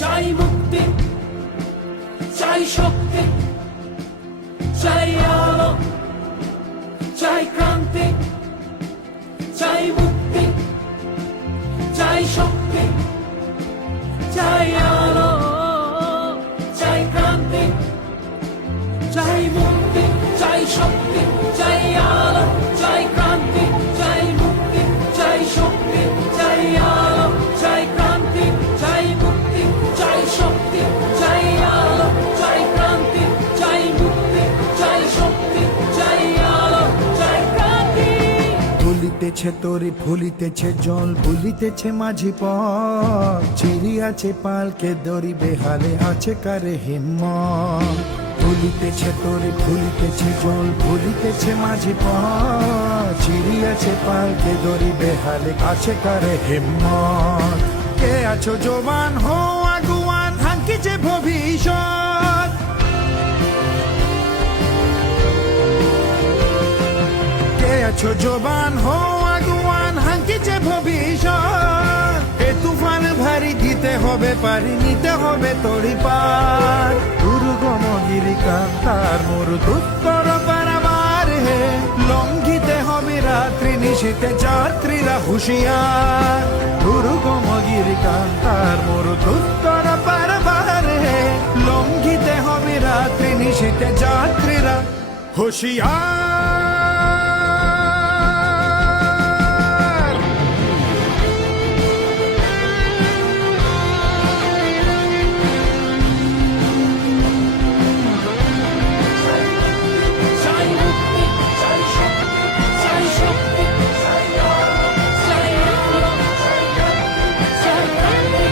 চাই মুক্তি, চাই শক্তি, চাই আলো, চাই ক্রান্তি, চাই মুক্তি, চাই শক্তি, চাই আলো, চাই ক্রান্তি, চাই মুক্তি, চাই শক্তি, চাই আলো, চাই ক্রান্তি, চাই মুক্তি, চাই শক্তি, চাই আলো, চাই ক্রান্তি, চাই মুক্তি, চাই শক্তি, চাই আলো, চাই ক্রান্তি, চাই মুক্তি, চাই শক্তি, চাই আলো, চাই ক্রান্তি। ভুলিতেছে তরি ভুলিতেছে জল ভুলিতেছে মাঝি পথ চিরিয়াছে পালকে দড়ি বেহালে আছে কারে হিম্মত ভুলিতেছে তরি ভুলিতেছে জল ভুলিতেছে মাঝি পথ চিরিয়াছে পালকে দড়ি বেহালে আছে কারে হিম্মত কে আছো জবান হো আগুয়ান হাঙ্কিছে ভবিষ্যৎ কে আছো জবান হো আগুয়ান হাঙ্কিছে ভবিষ্যৎ এ তুফান ভারী দিতে হবে পারি নিতে হবে তড়ি পার দুর্গম গিরিকান্তার মরুদুত্তর পারাবার হে লঙ্ঘিতে হবে রাত্রি নিশীতে যাত্রীরা হুঁশিয়ার দুর্গম গিরিকান্তার মরুদুত্তর পারাবার হে লঙ্ঘিতে হবে রাত্রি নিশীতে যাত্রীরা হুঁশিয়ার চাই মুক্তি, চাই শক্তি, চাই শক্তি, চাই আলো, চাই আলো, চাই ক্রান্তি।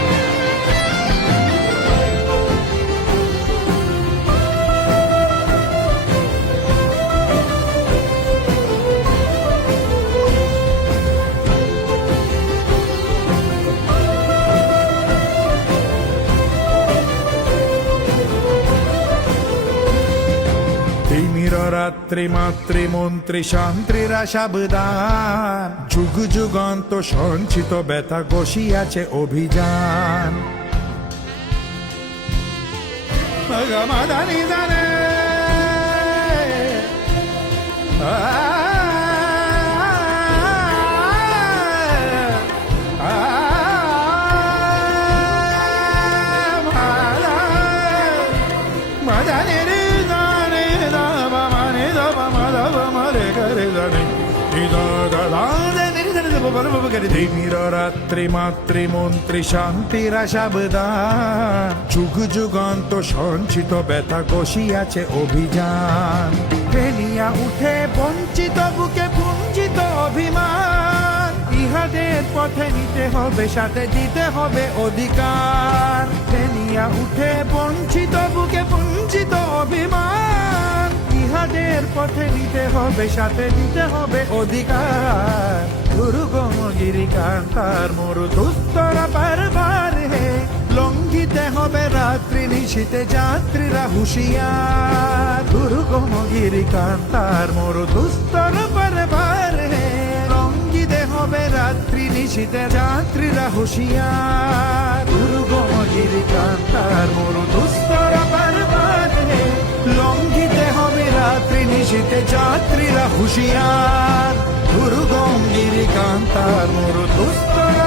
তিমির রাত্রি মাতৃমন্ত্রী শান্ত্রীরা সাবধান যুগ যুগান্ত সঞ্চিত ব্যথা বসিয়াছে অভিযান ভগবানী জানে রাত্রি মাতৃমন্ত্রী শান্তিরা সাবধান যুগ যুগান্ত সঞ্চিত ব্যথা বসিয়াছে অভিযান ফেলিয়া উঠে বঞ্চিত বুকে পুঞ্জিত অভিমান ইহাদের পথে নিতে হবে সাথে দিতে হবে অধিকার ফেলিয়া উঠে বঞ্চিত বুকে পুঞ্জিত অভিমান ইহাদের পথে নিতে হবে সাথে দিতে হবে অধিকার দুর্গম গিরিকান্তার মরুদুত্তর পারবার হে লঙ্ঘিতে হবে রাত্রি নিশীতে যাত্রীরা হুঁশিয়ার দুর্গম গিরিকান্তার মরুদুত্তর পারবার হে লঙ্ঘিতে হবে রাত্রি নিশীতে যাত্রীরা হুঁশিয়ার দুর্গম গিরিকান্তার মরুদুত্তর পারবার হে লঙ্ঘিতে হবে রাত্রি নিশীতে যাত্রীরা হুঁশিয়ার দুর্গম গিরিকান্তার মরুদুস্তর